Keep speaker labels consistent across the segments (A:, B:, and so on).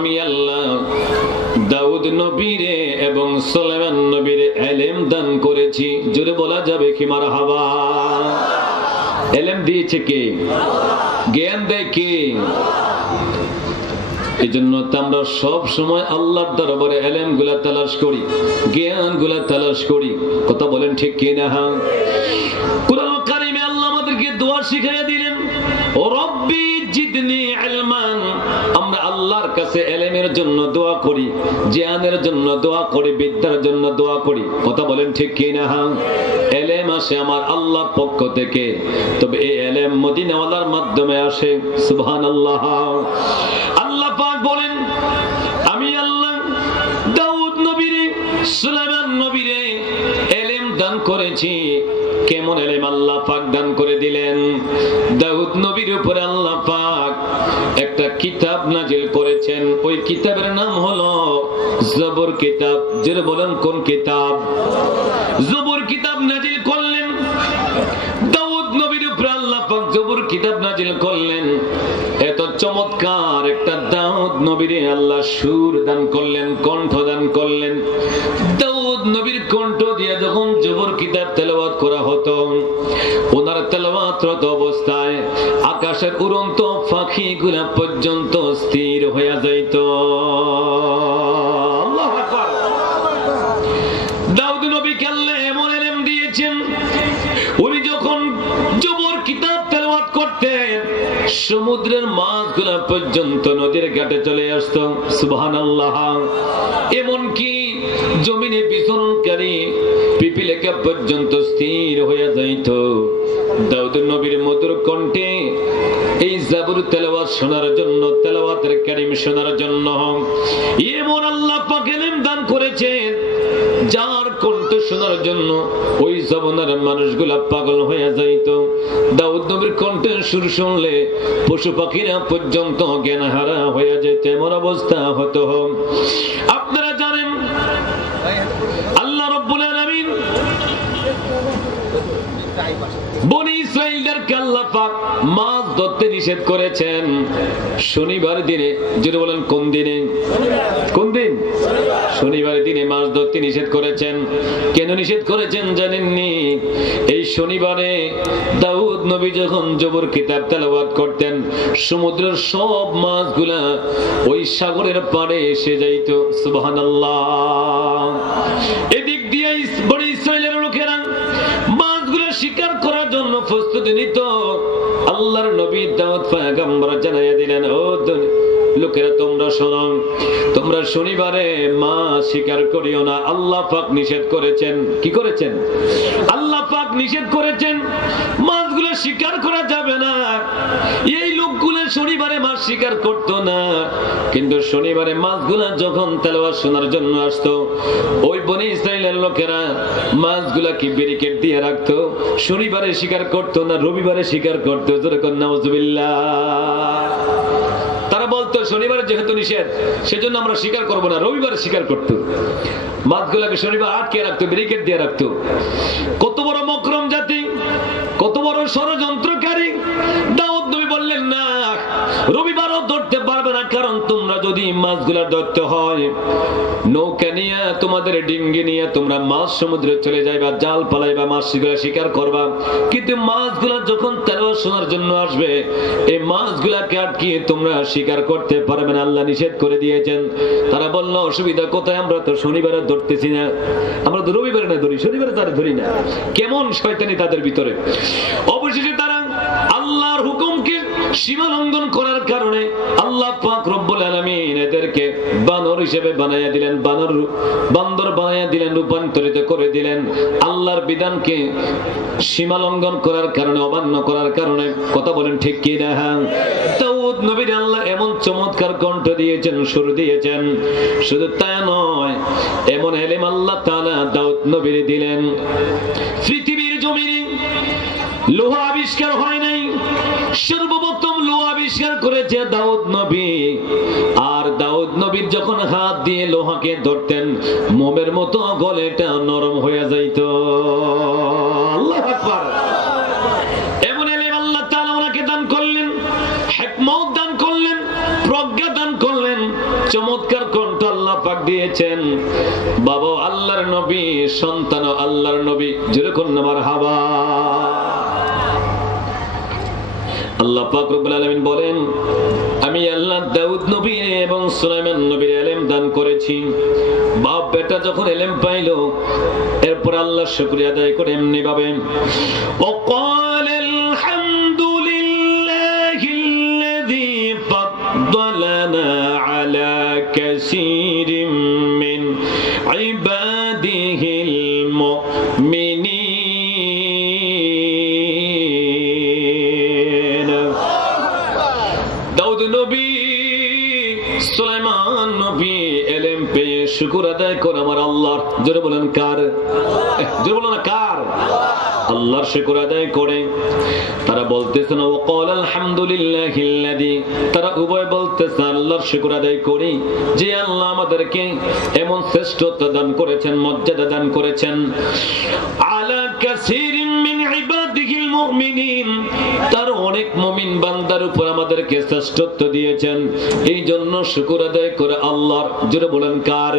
A: আমি আল্লাহ। দাউদ নবীরে এবং সোলেমান নবীরে এলেম দান করেছি। জোরে বলা যাবে কি মার হাবা এলেম দিয়েছে কে? জ্ঞান দেয় কে? এই জন্য আমরা সব সময় আল্লাহর দরবারে এলেমগুলা তালাশ করি জ্ঞানগুলা তালাশ করি। কথা বলেন ঠিক কি না হ্যাঁ কুরআন কারিমে আল্লাহ আমাদেরকে দোয়া শিখাইয়া দিলেন। আল্লাহর কাছে এলেমের জন্য দোয়া করি জ্ঞানের জন্য দোয়া করি, বিদ্যার জন্য দোয়া করি। কথা বলেন ঠিক কি না? হ্যাঁ এলেম আসে আমার আল্লাহর পক্ষ থেকে। তবে এই এলেম মদিনাওয়ালার মাধ্যমে আসে, সুবহানাল্লাহ। আল্লাহ পাক বলেন, আমি আল্লাহ দাউদ নবীরে, সুলাইমান নবীরে এলেম দান করেছি। কেমন এলেম আল্লাহ পাক দান করে দিলেন? দাউদ নবীর উপরে আল্লাহ পাক একটা কিতাব নাজিল করেছেন। ওই কিতাবের নাম হলো জবর কিতাব। যেটা বলেন, কোন কিতাব? পর্যন্ত নদীর ঘাটে চলে আসতো। সুবহানাল্লাহ। এমনকি জমিনে বিচরণকারী পিপিলেকা পর্যন্ত স্থির হয়ে যাইত। দাউদ নবীর মধুর কণ্ঠে এই জাবুর তেলাওয়াত শোনার জন্য, তেলাওয়াতের কারিম শোনার জন্য এমন আল্লাহ পাক এলেম দান করেছেন। যার কণ্ঠ শোনার জন্য ওই জমানার মানুষগুলা পাগল হয়ে যাইত। দাউদ নবীর কণ্ঠের সুর শুনলে পশু পাখিরা পর্যন্ত জ্ঞান হারা হয়ে যেত, এমন অবস্থা হতো। আপনারা জানেন আল্লাহ রব্বুল আলামিন বনি ইসরাইলদেরকে আল্লাহ পাক মাছ ধরতে নিষেধ করেছেন শনিবার দিনে যেটা বলেন কোন দিনে? কোন দিন? শনিবার দিনে মাছ ধরতে নিষেধ করেছেন। কেন নিষেধ করেছেন জানেননি? এই শনিবারে দাউদ নবী যখন জবর কিতাব তেলাওয়াত করতেন, সমুদ্রের সব মাছগুলা ওই সাগরের পাড়ে এসে যাইত। সুবহানাল্লাহ। এদিক দিয়ে বনি ইসরায়েলের লোকেরা মাছগুলো শিকার করার জন্য প্রস্তুতি নিত। আল্লাহর নবী দাউদ পয়গম্বর জানাইয়া দিলেন, ও লোকেরা তোমরা শোনো, তোমরা শনিবারে মা স্বীকার করিও না। আল্লাহ পাক নিষেধ করেছেন। কি করেছেন? আল্লাহ পাক নিষেধ করেছেন, মাছগুলো স্বীকার করা যাবে না। এই শনিবারে মাছ শিকার করতো না। কিন্তু শনিবারে মাছগুলা যখন তেলাওয়াত শোনার জন্য আসতো, ওই বনি ইসরায়েলের লোকেরা মাছগুলা কি ব্যারিকেড দিয়ে রাখতো। শনিবারে শিকার করতো না, রবিবারে শিকার করতো। যেরকম তারা বলতো, শনিবার যেহেতু নিষেধ, সেজন্য আমরা স্বীকার করব না, রবিবার স্বীকার করতো। মাছগুলাকে শনিবার আটকে রাখতো ব্যারিকেড দিয়ে রাখতো। কত বড় আল্লাহ নিষেধ করে দিয়েছেন। তারা বলল, অসুবিধা কোথায়? আমরা তো শনিবারে ধরতেছি না। আমরা তো রবিবারে না ধরি, শনিবারে তারা ধরি না। কেমন শয়তানি তাদের ভিতরে? অবশেষে তারা আল্লাহর হুকুমকে সীমা লঙ্ঘন করার কারণে আল্লাহ পাক বানর হিসেবে বানাইয়া দিলেন, বানর বান্দর বানাইয়া দিলেন, রূপান্তরিত করে দিলেন। আল্লাহর বিধানকে সীমা লঙ্ঘন করার কারণে, অমান্য করার কারণে, কথা বলেন ঠিক কি না? দাউদ হয় সর্বপ্রথম লোহা আবিষ্কার করেছে দাউদ নবী। নবীর যখন হাত দিয়ে লোহাকে ধরতেন, মোমের মতো গলেটা নরম হয়ে যাইত। আল্লাহ চমৎকার বাবা, আল্লাহর সন্তান আল্লাহর আল্লাহ বলেন আল্লাহ দাউদ নবী এবং সুলাইমান নবীর এলেম দান করেছি। বাপ বেটা যখন এলেম পাইল, এরপর আল্লাহ শুক্রিয়া আদায় করে এমনি ভাবে ও কম আল্লাহর শুকুর আদায় করে তারা বলতেছেন ও কল আলহামদুলিল্লাহিল্লাযী তারা উভয় বলতেছে, আল্লাহর শুকুর আদায় করি, যে আল্লাহ আমাদেরকে এমন শ্রেষ্ঠত্ব দান করেছেন, মর্যাদা দান করেছেন। এই জন্য শুকুর আদায় করে বলেন, কার?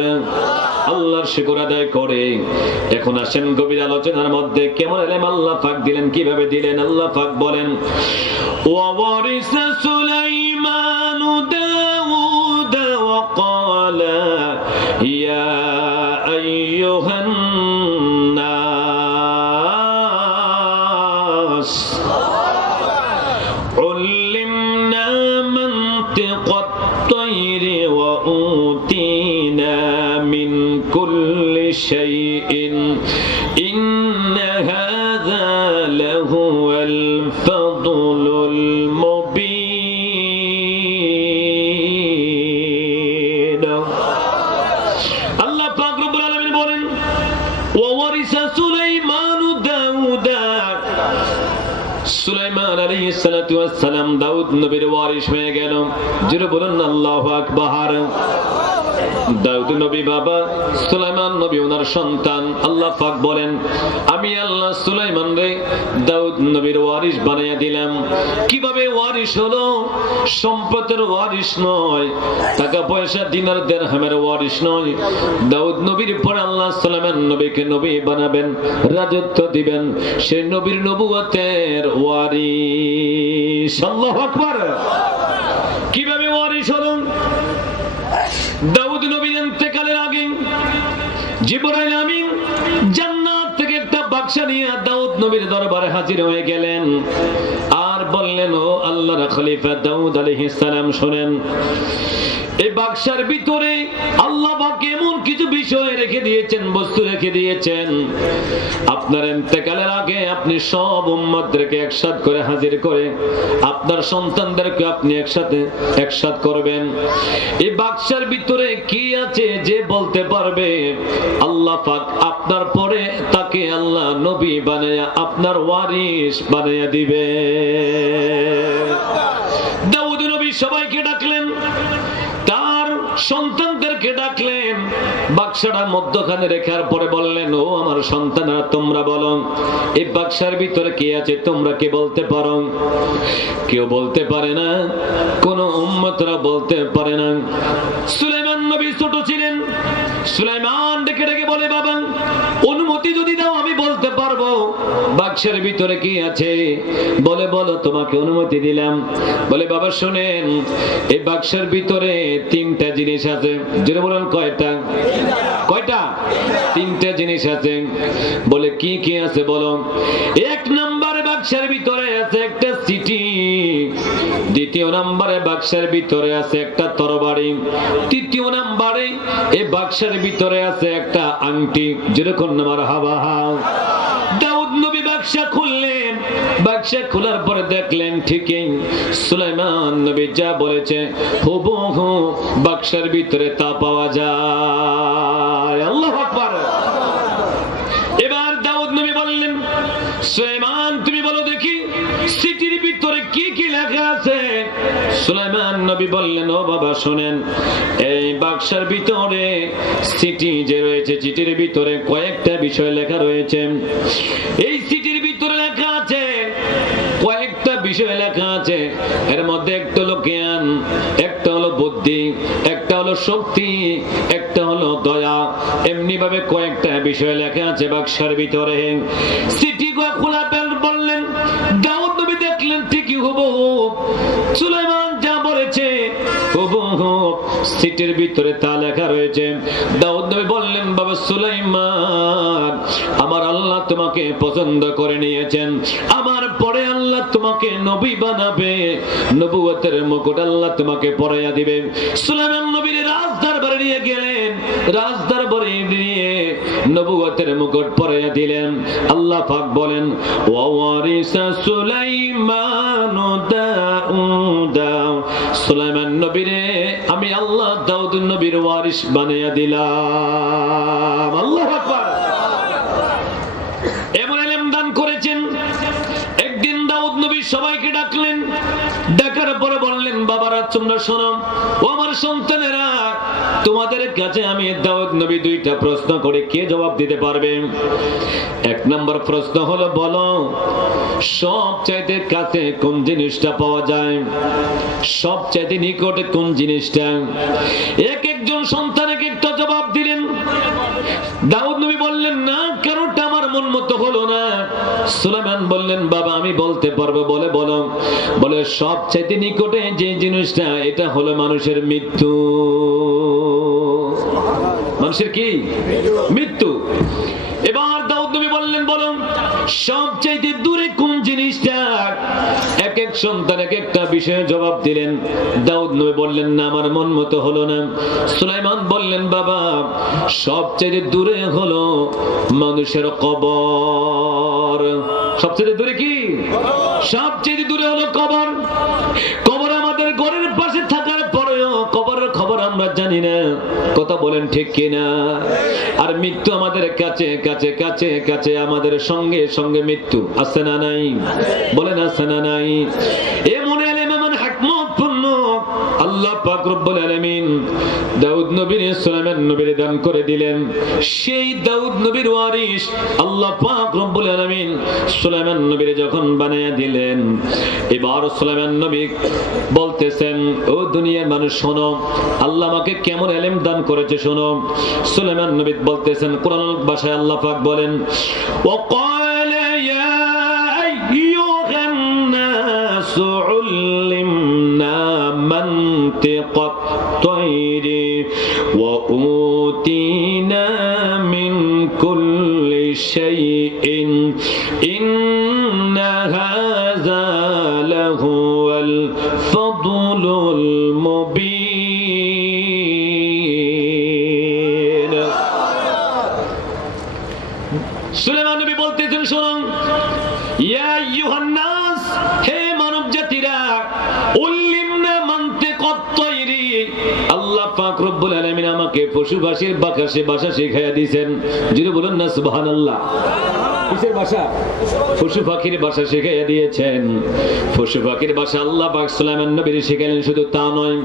A: শুকুর আদায় করে। এখন আসেন গভীর আলোচনার মধ্যে, কেমন এলেম আল্লাহ পাক দিলেন, কীভাবে দিলেন? আল্লাহ পাক বলেন ওয়ারিসা সুলাইমান আমি আল্লাহ সুলাইমান রে দাউদ নবীর ওয়ারিস বানাইয়া দিলাম। কীভাবে ওয়ারিস হলো? সম্পদের ওয়ারিস নয়, টাকা পয়সা, দিনার দেড়হামের ওয়ারিস নয়। দাউদ নবীর আল্লাহ সুলাইমান নবীকে নবী বানাবেন, রাজত্ব দিবেন। সেই নবীর নবুয়তের ওয়ারিস কীভাবে দাউদ নবীর ইন্তেকালের আগে। জিবরাইল আমিন জান্নাত থেকে একটা বাক্সা নিয়ে দাউদ নবীর দরবারে হাজির হয়ে গেলেন। আর বললেন, ও আল্লাহর খলিফা দাউদ আলাইহিস সালাম, শুনেন, এই বাক্সার ভিতরে বিষয় রেখে দিয়েছেন, বস্তু রেখে দিয়েছেন। আপনার ইন্তেকালের আগে আপনি সব উম্মতদেরকে একসাথ করে হাজির করে আপনার সন্তানদেরকে আপনি একসাথে একসাথ করবেন। এই বাক্সার ভিতরে কি আছে যে বলতে পারবে? আল্লাহ পাক আপনার পরে তাকে আল্লাহ নবী বানায়া আপনার ওয়ারিস বানায়া দিবে। দাউদ নবী সবাইকে ডাকলেন, তার সন্তানদেরকে ডাকলেন বাক্সাটা মধ্যখানে রেখার পরে বললেন, ও আমার সন্তানরা তোমরা বলো, এই বাক্সার ভিতরে কে আছে? তোমরা কে বলতে পারো? কেউ বলতে পারে না, কোন উম্মতরা বলতে পারে না। সুলাইমান নবী ছোট ছিলেন। সুলাইমান ডেকে ডেকে বলে, বাবা অনুমতি যদি দাও আমি বলতে পারব বাক্সের ভিতরে কি আছে? বলে, বলো, তোমাকে অনুমতি দিলাম। বলে, বাবা, শুনেন, এই বাক্সের ভিতরে তিনটা জিনিস আছে। যেটা বলেন, কয়টা? কয়টা? তিনটা জিনিস আছে। বলে, কি কি আছে বলো? এক নম্বরে বাক্সের ভিতরে আছে একটা সিটি দ্বিতীয় নম্বরে বাক্সের ভিতরে আছে একটা তরবারি। তৃতীয় নম্বরে এই বাক্সের ভিতরে আছে একটা আংটি। যেরকম আমার হাবা হাও দাউদ নবী বাক্সা খুললেন। বাক্সা খোলার পরে দেখলেন ঠিকই সুলাইমান নবী যা বলেছে, হুবহু বাক্সার ভিতরে তা পাওয়া যায় আল্লাহ আকবার এবার দাউদ নবী বললেন সুলাইমান তুমি বলো দেখি সিটির ভিতরে কি কি লেখা আছে সুলাইমান নবী বললেন, ও বাবা, শুনেন, এই বাক্সার ভিতরে সিটি যে রয়েছে, চিঠির ভিতরে কয়েকটা বিষয় লেখা রয়েছে। এই সিটির ভিতরে লেখা আছে, কয়েকটা বিষয় লেখা আছে। এর মধ্যে একটা হলো জ্ঞান, একটা হলো বুদ্ধি, একটা হলো শক্তি, একটা হলো দয়া। এমনি ভাবে কয়েকটা বিষয় লেখা আছে বাক্সের ভিতরে। সিটি খোলা বেল বললেন, দাউদ নবী দেখলেন ঠিকই হব সুলাইমান সিটির ভিতরে তা লেখা রয়েছে। দাউদ বললেন, বাবা সুলাইমান, আমার আল্লাহ তোমাকে পছন্দ করে নিয়েছেন। আমার পরে আল্লাহ তোমাকে নবী বানাবে। নবুয়তের মুকুট আল্লাহ তোমাকে পরাইয়া দিবে। সুলাইমান নবীর রাজদরবারে নিয়ে গেলেন। রাজদরবারে নিয়ে নবুয়তের মুকুট পরাইয়া দিলেন। আল্লাহ পাক বলেন ওয়ারিসা সুলাইমান আল্লাহ দাউদ নবীর ওয়ারিস বানাইয়া দিলাম। আল্লাহ এমন এলেম দান করেছেন। একদিন দাউদ নবী সবাইকে ডাকলেন। ডাকার পরে বললেন, বাবারা, তোমরা শোনো, ও আমার সন্তানেরা তোমাদের কাছে আমি দাউদ নবী দুইটা প্রশ্ন করে কে জবাব দিতে পারবে? এক নম্বর প্রশ্ন হলো, বলো সব চাইতে কাছে কোন জিনিসটা পাওয়া যায়? সব চাইতে নিকটে কোন জিনিসটা? এক একজন সন্তান এক একটা জবাব দিলেন। দাউদ নবী বললেন, না কেনটা আমার মন মতো হলো না। সুলাইমান বললেন, বাবা, আমি বলতে পারব, বলে, বলো। বলে সব চাইতে নিকটে যে জিনিসটা, এটা হলো মানুষের মৃত্যু। মানুষের কি? মৃত্যু। এবার দাউদ বললেন বলো সব চাইতে দূরে কোন জিনিসটা? এক এক সন্তান, এক একটা বিষয়ে জবাব দিলেন। দাউদ নবী বললেন, না, আমার মন মতো হলো না। সুলাইমান বললেন, বাবা সবচেয়ে দূরে হলো মানুষের কবর। সবচেয়ে দূরে কি? সবচেয়ে দূরে হলো কবর। কবর আমাদের ঘরের পাশে থাকার পরেও কবরের খবর আমরা জানি না কথা বলেন, ঠিক কিনা? আর মৃত্যু আমাদের কাছে কাছে কাছে কাছে আমাদের সঙ্গে সঙ্গে মৃত্যু। আছে না নাই? বলেন, আছে না নাই? এ মনে এলেম এমন হাকমত পূর্ণ আল্লাহ পাক দাউদ নবীর সুলাইমান নবীর দান করে দিলেন সেই দাউদ নবীর ওয়ারিস আল্লাহ পাক রব্বুল আলামিন সুলাইমান নবীর যখন বানায়া দিলেন এবার সুলাইমান নবী বলতেছেন ও দুনিয়ার মানুষ শোনো আল্লাহ আমাকে কেমন এলেম দান করেছে শোনো সুলাইমান নবী বলতেছেন কোরআন ভাষায় আল্লাহ পাক বলেন وقال يا أيها الناس علمنا منطق شيء. إن هذا لهو الفضل المبين. سلام পশু ভাষীর বাকাশে ভাষা শিখাইয়া দিয়েছেন। যদি বলুন না ভাষা আল্লাহ শিখাইলেন, শুধু তা নয়।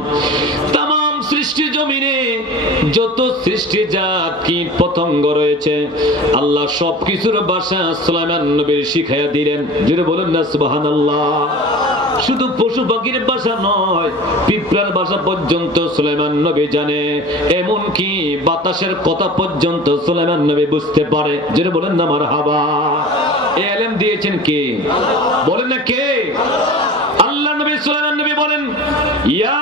A: সৃষ্টি যত সৃষ্টি জাত পতঙ্গ রয়েছে, আল্লাহ সবকিছুর ভাষা সুলাইমান নবীর শিখাইয়া দিলেন। যদি বলেন না, সুবহানাল্লাহ। শুধু পশু পাখির বাসা নয়, পিঁপড়ার বাসা পর্যন্ত সুলাইমান নবী জানে। এমন কি বাতাসের কথা পর্যন্ত সুলাইমান নবী বুঝতে পারে। যেটা বলেন না আমার হাবা এলেন দিয়েছেন কে? বলেন না কে? আল্লাহ নবী সুলাইমান নবী বলেন, ইয়া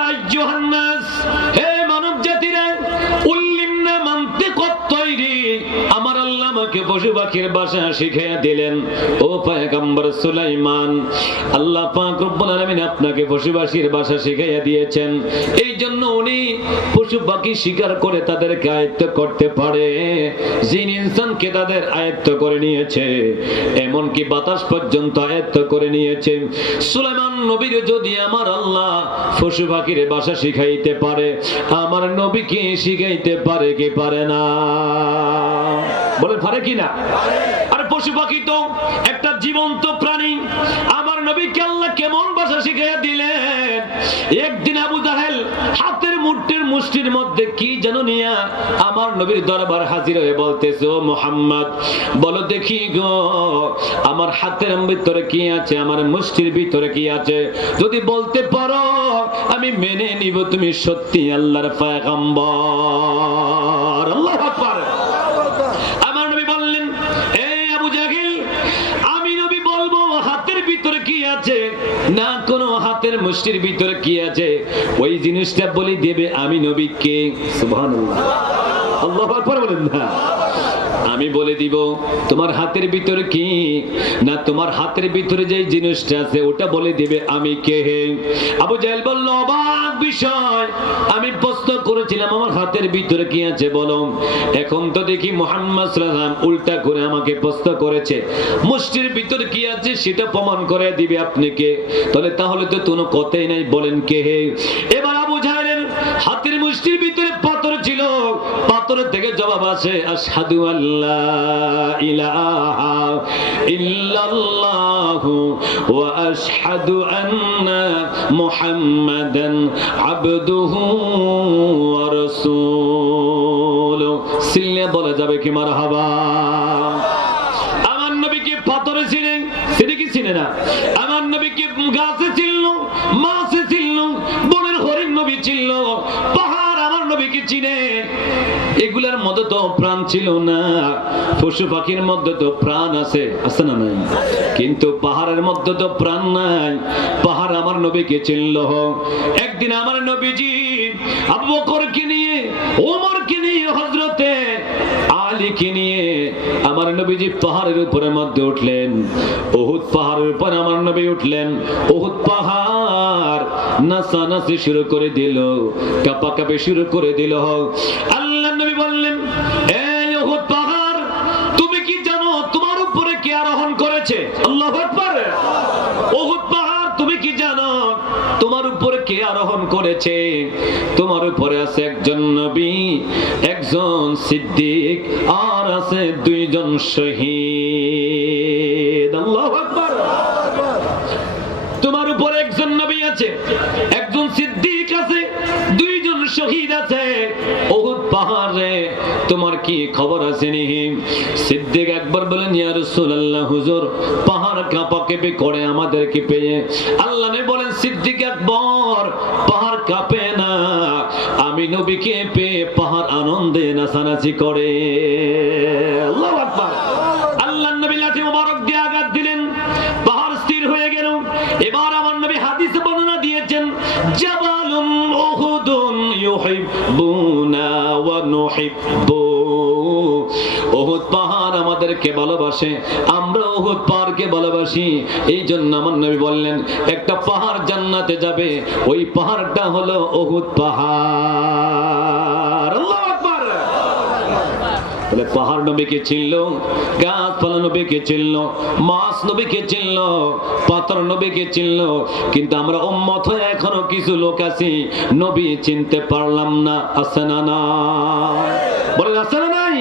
A: পাখির ভাষা শিখে দিলেন, ও পয়গম্বর সুলাইমান, আল্লাহ পাক রব্বুল আলামিন আপনাকে পশু পাখির ভাষা শিখাইয়া দিয়েছেন। এই জন্য উনি পশু পাখি শিকার করে তাদেরকে আয়ত্ত করতে পারে। যিনি ইনসানকে তাদের আয়ত্ত করে নিয়েছে। এমনকি বাতাস পর্যন্ত আয়ত্ত করে নিয়েছে। সুলাইমান নবীর যদি আমার আল্লাহ পশু পাখির বাসা শিখাইতে পারে, আমার নবী নবীকে শিখাইতে পারে কি পারে না? বলে পারে কি না? আর পশু পাখি তো একটা জীবন্ত প্রাণী। আমার নবীকে আল্লাহ কেমন ভাষা শিখাইয়া দিলেন? জাহেল হাতের মুঠের মুষ্টির মধ্যে কি যেন নিয়া আমার নবীর দরবার হাজির হয়ে বলতেছে, ও মোহাম্মদ, বলো দেখি গো, আমার হাতের ভিতরে কি আছে? আমার মুষ্টির ভিতরে কি আছে? যদি বলতে পারো, আমি মেনে নিব তুমি সত্যি আল্লাহর পয়গম্বর। আল্লাহু আকবার। আমার নবী বললেন এই আবু জাহিল, আমি নবী বলব, হাতের ভিতরে কি আছে? না মুষ্টির ভিতরে কি আছে? ওই জিনিসটা বলি দেবে আমি নবী কে সুবহানাল্লাহ আমি বলে দিব, তোমার হাতের ভিতরে কি? না, তোমার হাতের ভিতরে যে জিনিসটা আছে, ওটা বলে দিবে আমি কে? আবু জাহেল বলল, অবাক বিষয়। আমি প্রশ্ন হাতের ভিতরে কি আছে বলো? এখন তো দেখি মোহাম্মদ উল্টা করে আমাকে প্রশ্ন করেছে। মুষ্টির ভিতরে কি আছে সেটা প্রমাণ করে দিবে আপনি কে তাহলে তাহলে তো কোনো কথাই নাই, বলেন কে হে? এবার জাহেলের হাতের মুষ্টির ভিতরে পাথর ছিল। পাথরের থেকে জবাব আছে আশহাদু আল্লাহ ইলাহা ইল্লাল্লাহু ওয়া আশহাদু আন্না মুহাম্মাদান আবদুহু সিল্লে বলে যাবে কি নবীকে পাথরে সেটা কি না? আমার গাছে মাছে বনের হরিণ নবী পাহাড় আমার চিনে। এগুলার মধ্যে তো প্রাণ ছিল না। পশু পাখির মধ্যে তো প্রাণ আছে আছে না নাই? কিন্তু পাহাড়ের মধ্যে তো প্রাণ নাই। পাহাড় আমার নবীকে চিনল। একদিন আমার নবীজি আবু বকরকে ওমরকে নিয়ে হজরতে আলীকে নিয়ে আমার নবীজি পাহাড়ের উপরে মধ্যে উঠলেন। ওহুদ পাহাড়ের উপর আমার নবী উঠলেন। ওহুদ পাহাড় নাসানাসি শুরু করে দিল কাপা কাপে শুরু করে দিল। আল্লাহ কে করেছে। তোমার উপরে আছে একজন নবী, একজন সিদ্দিক, আর আছে দুইজন শহীদ। আল্লাহু আকবার। তোমার উপরে একজন নবী আছে, একজন সিদ্দিক আছে, দুইজন শহীদ আছে। ওহুদ পাহাড়ে তোমার কি খবর আছে নি? সিদ্দিক একবার বলেন, ইয়া রাসূলুল্লাহ, হুজুর, পাহাড় কাঁপা কেঁপে করে আমাদেরকে পেয়ে। আল্লাহ নবী বলেন, সিদ্দিক একবার পাহাড় কাঁপে না। আমি নবীকে পেয়ে পাহাড় আনন্দে নাচানাচি করে। আমাদেরকে ভালোবাসে। আমরা ওহুদ পাহাড়কে ভালোবাসি। এই জন্য আমার নবী বললেন, একটা পাহাড় জান্নাতে যাবে। ওই পাহাড়টা হলো ওহুদ পাহাড়। বলে পাহাড় নবীকে চিনল, গাছপালা নবীকে চিনল, মাছ নবীকে চিনল, পাথর নবীকে চিনল। কিন্তু আমরা উম্মত হয়ে এখনও কিছু লোক আছি, নবী চিনতে পারলাম না। আছে না বলে আছে না নাই?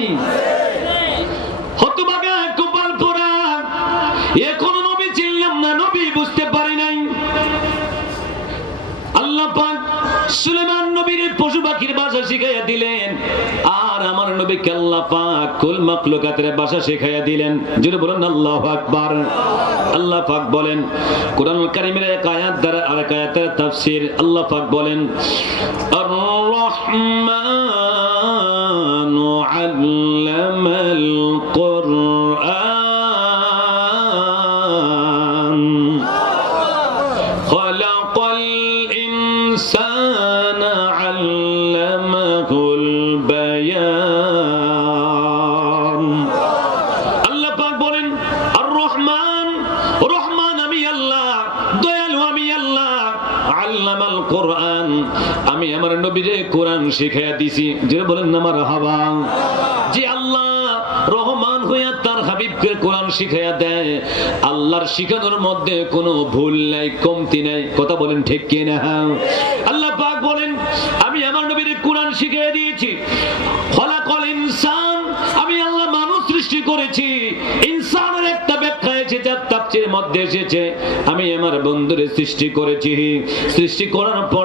A: নবীকে আল্লাহ পাক কুল মাকলুকাতের ভাষা শেখাইয়া দিলেন। যদি বলেন, আল্লাহ আকবার। আল্লাহ পাক বলেন, কোরআনুল কারিমের এক আয়াত দ্বারা আরেক আয়াতের তাফসীর আল্লাহ পাক বলেন আর রহমান শিখাইয়া দিছি। যে বলেন না আমার হাবা যে আল্লাহ রহমান হইয়া তার হাবিবকে কোরআন শিখাইয়া দেয়, আল্লাহর শিখানোর মধ্যে কোনো ভুল নাই, কমতি নাই। কথা বলেন ঠিক কি না আল্লাহ পাক বলেন, আমি আমার নবীর কোরআন শিখিয়ে দিয়েছি। খলাকল ইনসান, আমি আল্লাহ মানুষ সৃষ্টি করেছি। ইনসানের একটা ব্যাখ্যা এসেছে তাফসীরের মধ্যে এসেছে, আমি আমার বন্ধুরে সৃষ্টি করেছি। সৃষ্টি করার পরে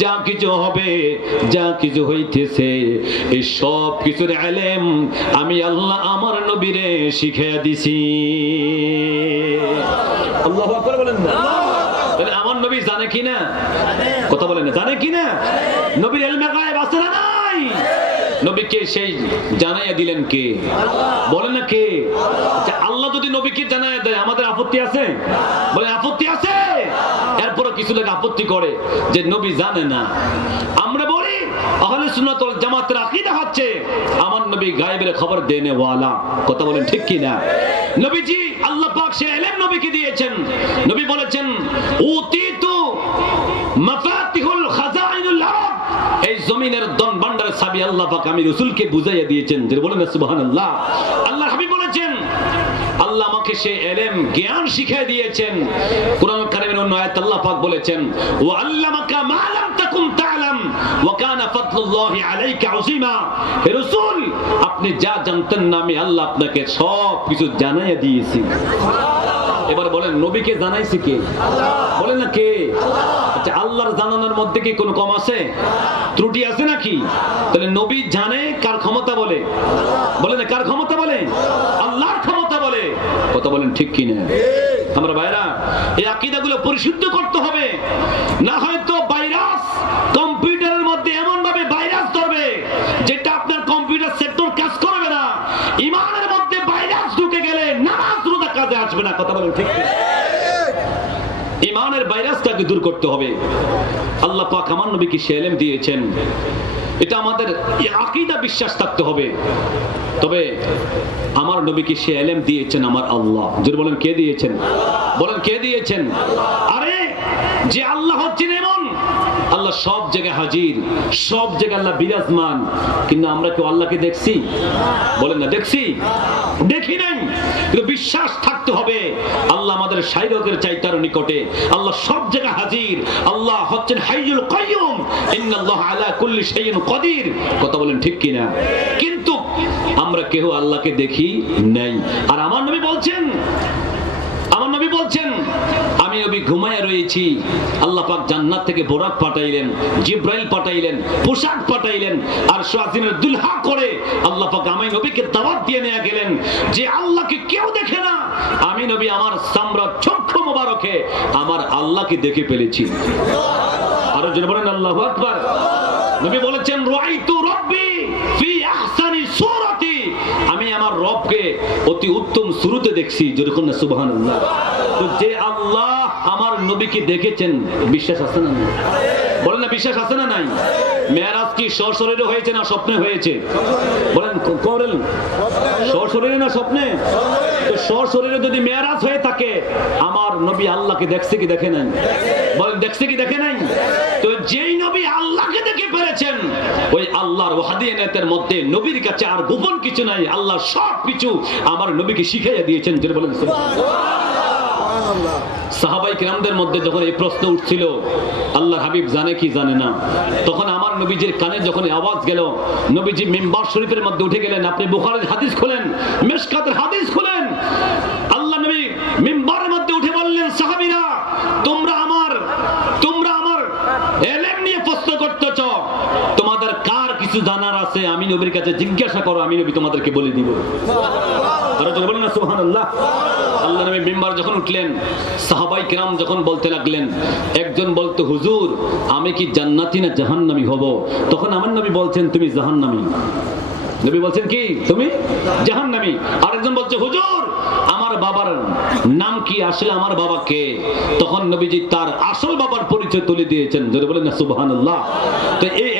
A: যা কিছু হবে যা কিছু হইতেছে এই সব কিছুর এলেম আমি আল্লাহ আমার নবীরে শিখিয়ে দিছি। আল্লাহু বলেন না। তাহলে আমার নবী জানে কি না? কথা বলেন না। জানে কি না? নবীর এলমে গায়েব আছে না নাই? নবীকে সেই জানাইয়া দিলেন কে? বলেন না কে? আচ্ছা, আল্লাহ যদি নবীকে জানাইয়া দেয় আমাদের আপত্তি আছে? বলে আপত্তি আছে? কিছু লোক আপত্তি করে যে নবী জানে না। আমরা বলি, আহলে জামাতের আকীদা হচ্ছে, আমার নবী গায়েবের খবর দেনে ওয়ালা। কথা বলেন ঠিক কি না? নবীজি, আল্লাহ পাক সে নবীকে দিয়েছেন। নবী বলেছেন, উতিতু মাফাতিহুল খাজাইনুল আরব। এই জমিনের দন ভান্ডারের চাবি আল্লাহ পাক আমি রাসূলকে বুঝাইয়া দিয়েছেন। যে বলেন সুবহানাল্লাহ। আমাকে সে এলেম, জ্ঞান শিখিয়ে দিয়েছেন। কোরআন কারিমের অন্য আয়াত আল্লাহ পাক বলেছেন, ওয়া আল্লামাকা মা লাম তাকুন তা'লাম ওয়া কানা ফাদলুল্লাহি আলাইকা আযীমা। হে রাসূল, আপনি যা জানতেন না, আমি আল্লাহ আপনাকে সব কিছু জানাইয়া দিয়েছি। এবার বলেন, নবীকে জানাইছে কে? বলেন না কে? আচ্ছা আল্লাহর জানানোর মধ্যে কি কোনো কম আছে? ত্রুটি আছে নাকি? তাহলে নবী জানে, কার ক্ষমতা বলে? বলে না, কার ক্ষমতা বলে? আল্লাহর ক্ষমতা বলে কথা বলেন ঠিক কি না আমরা ভাইরা, এই আকিদাগুলো পরিশুদ্ধ করতে হবে। না হয়তো ভাইরাস কম্পিউটারের মধ্যে এমন ভাবে ভাইরাস ধরবে, যেটা আপনার কম্পিউটার সেক্টর কাজ করবে না। ইমানের মধ্যে ভাইরাস ঢুকে গেলে নামাজ রোজা কাজে আসবে না, কথা বলেন ঠিক কি না? ইমানের ভাইরাসটাকে দূর করতে হবে। আল্লাহ পাক আমার নবীকে সে এলেম দিয়েছেন। এটা আমাদের আকিদা বিশ্বাস থাকতে হবে। তবে আমার নবীকে সে এলেম দিয়েছেন আমার আল্লাহ। যদি বলেন, কে দিয়েছেন? বলেন, কে দিয়েছেন? আরে, যে আল্লাহ হচ্ছেন আল্লাহ সব জায়গায় হাজির, সব জায়গায় আল্লাহ বিরাজমান। কিন্তু আমরা কেউ আল্লাহকে দেখছি? বলেন না, দেখছি? দেখি নাই। কিন্তু বিশ্বাস থাকতে হবে, আল্লাহ আমাদের শাইরকের চাইতার নিকটে। আল্লাহ সব জায়গায় হাজির। আল্লাহ হচ্ছেন হাইয়ুল কাইয়ুম। ইন্নাল্লাহ আলা কুল্লি শাইইন কাদির। কথা বলেন ঠিক কিনা? কিন্তু আমরা কেউ আল্লাহকে দেখি নাই। আর আমার নবী বলছেন নবী বলছেন, আমি নবী ঘুমায় রয়েছি, আল্লাহ পাক জান্নাত থেকে বোরাক পাঠাইলেন, জিব্রাইল পাঠাইলেন, পোশাক পাঠাইলেন, আর সোয়াজিনের দুলহা করে আল্লাহ পাক আমি নবীকে দাওয়াত দিয়ে নিয়ে গেলেন যে আল্লাহকে কেউ দেখে না। আমি নবী আমার সামরা চক্ষু মোবারকে আমার আল্লাহকে দেখে ফেলেছি। আরও জন্য বলেন, আল্লাহু আকবার। নবী বলেছেন রাইতু রাব্বি ফি আহসানি সূরাতি আমি আমার রবকে অতি উত্তম শুরুতে দেখছি যেরকম না সুবহানাল্লাহ। তো যে আল্লাহ আমার নবীকে দেখেছেন, বিশ্বাস আছে না বলেন না, বিশ্বাস আছে না নাই? মেয়ারাজ কি সশরীরে হয়েছে না স্বপ্নে হয়েছে? বলেন করেন সশরীরে না স্বপ্নে? তো সশরীরে যদি মেয়ারাজ হয়ে থাকে আমার নবী আল্লাহকে দেখছে কি দেখে নাই? বলেন, দেখছে কি দেখে নাই? তো যেই নবী আল্লাহকে দেখে ফেলেছেন, ওই আল্লাহর ওয়াহাদিয়াতের মধ্যে নবীর কাছে আর গোপন কিছু নাই, আল্লাহ সব কিছু আমার নবীকে শিখাইয়া দিয়েছেন যেটা বলেন সাহাবাই কিরামদের মধ্যে যখন এই প্রশ্ন উঠছিল আল্লাহ হাবিব জানে কি জানে না, তখন আমার নবীজির কানে যখন আওয়াজ গেল, নবীজি মেম্বার শরীফের মধ্যে উঠে গেলেন, আপনি বুখারের হাদিস খোলেন, মেশকাতের হাদিস খোলেন আল্লাহ নবী মেম্বারের মধ্যে উঠে বললেন সাহাবীরা তোমরা আমার তোমরা আমার এলেম নিয়ে প্রশ্ন করতেছ তোমাদের কার কিছু জানার আছে আমি নবীর কাছে জিজ্ঞাসা করো, আমি নবী তোমাদেরকে বলে দিব। তখন আমার বাবার নাম কি? আসলে আমার বাবা কে? তখন নবীজি তার আসল বাবার পরিচয় তুলে দিয়েছেন। যদি বলেন না তো এই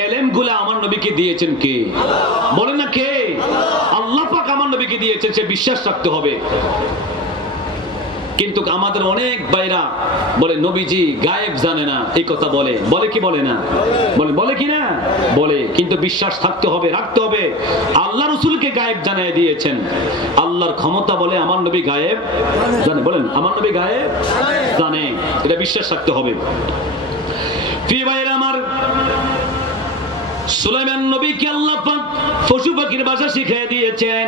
A: নবীকে দিয়েছেন কে? বলেন না কে? আল্লাহ পাক আমার নবীকে দিয়েছেন সে বিশ্বাস রাখতে হবে। কিন্তু আমাদের অনেক বাইরা বলে, নবীজি গায়েব জানে না, এই কথা বলে। বলে কি বলে না? বলে বলে কি না? বলে, কিন্তু বিশ্বাস থাকতে হবে, রাখতে হবে। আল্লাহ রসুলকে গায়েব জানাই দিয়েছেন। আল্লাহর ক্ষমতা বলে আমার নবী গায়েব জানে। বলেন, আমার নবী গায়েব জানে। এটা বিশ্বাস রাখতে হবে। সুলাইমান নবীকে আল্লাহ পাক পশু পাখির ভাষা শিখিয়ে দিয়েছেন।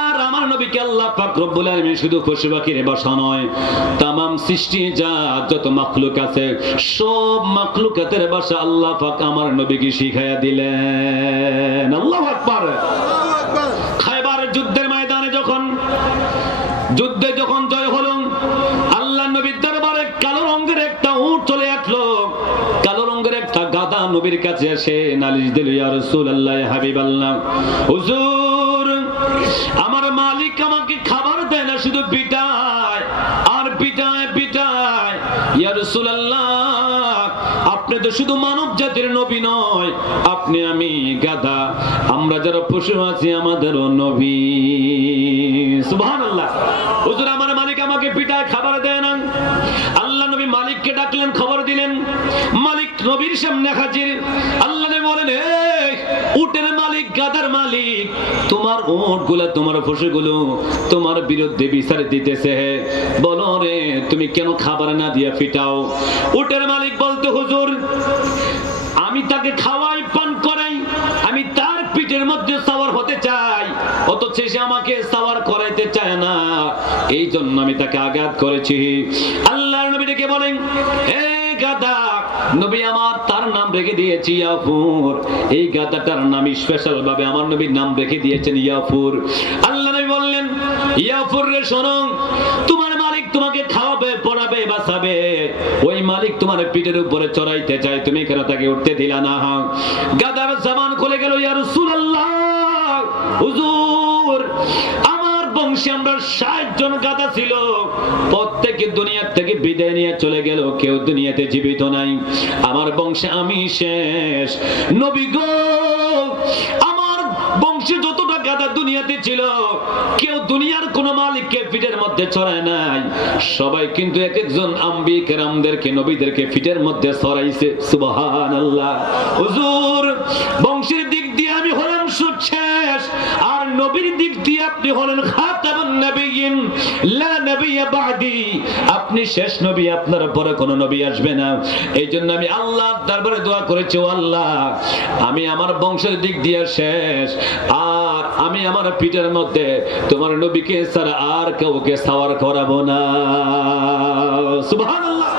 A: আর আমার নবীকে আল্লাহ পাক রব্বুল আলামিন শুধু পশু পাখির ভাষা নয়, তামাম সৃষ্টি যা যত মাখলুক আছে, সব মাখলুকাতের ভাষা আল্লাহ পাক আমার নবীকে শিখাইয়া দিলেন। আল্লাহু আকবার খায়বার যুদ্ধের ময়দানে যখন যুদ্ধে যখন জয় হলো আল্লাহ নবীর দরবারে কালো রঙের একটা উট চলে আসলো কালো রঙের একটা গাদা নবীর কাছে এসে নালিশ দিল ইয়া রাসূলুল্লাহ হাবিবাল্লাহ হুজুর আমার মালিক আমাকে খাবার দেয় না শুধু পিটায় আর পিটায় পিটায় ইয়া রাসূলুল্লাহ আপনি তো শুধু মানব জাতির নবী নয় আপনি আমি গাধা আমরা যারা পশু আছি আমাদেরও নবী সুবহানাল্লাহ হুজুর আমার মালিক আমাকে পিটায় খাবার দেয় না আল্লাহ নবী মালিককে ডাকলেন খবর দিলেন সামনে হাজির। আল্লাহ বলেন উটের মালিক, গাদার মালিক, তোমারগুলা তোমার পশুগুলো তোমার বিরুদ্ধে বিচার দিতেছে। রে, তুমি কেন খাবার না দিয়া ফিটাও? উটের মালিক বলতে, হুজুর, আমি তাকে খাওয়াই, পান করাই, আমি তার পিঠের মধ্যে সাওয়ার হতে চাই আমাকে করাইতে চায় না। এই জন্য আমি তাকে আঘাত করেছি। ডেকে বলেন, হে নবী আমার তার নাম রেখে দিয়েছি ইয়াফুর। এই গাদাটার নাম স্পেশাল ভাবে আমার নবীর নাম রেখে দিয়েছেন ইয়াফুর। আল্লাহ নবী বললেন, ইয়াফুর রে, শোনো, তোমার মালিক তোমাকে খাওয়াবে, পড়াবে, বাঁচাবে। ওই মালিক তোমার পিঠের উপরে চড়াইতে চায়, তুমি কেন তাকে উঠতে দিলা না? গাদার জামান খুলে গেল, ইয়া রাসূলুল্লাহ, হুজুর বংশে আমরা ষাট জন গাদা ছিল। প্রত্যেকে দুনিয়ার থেকে বিদায় নিয়ে চলে গেল, কেউ দুনিয়াতে জীবিত নাই। আমার বংশে আমি শেষ। নবী গো, আমার বংশে যতটা গাদা দুনিয়াতে ছিল, কেউ দুনিয়ার কোন ফিটের মধ্যে ছড়ায় নাই। সবাই কিন্তু এক একজন আম্বি কেরামদেরকে, নবীদেরকে ফিটের মধ্যে ছড়াইছে। হুজুর, বংশের দিক দিয়ে আমি হলাম সুচ্ছেষ আর নবীর দিক দিয়ে আপনি হলেন খাতামুন নবিয়্যিন লা নবিয়্যা বাদি। আপনি শেষ নবী, আপনার পরে কোনো নবী আসবে না। এই জন্য আমি আল্লাহর দরবারে দোয়া করেছি, ও আল্লাহ, আমি আমার বংশের দিক দিয়ে শেষ। আর আমি আমার পিঠের মধ্যে তোমার নবীকে ছাড়া আর কাউকে সাওয়ার করাবো না। সুবহানাল্লাহ।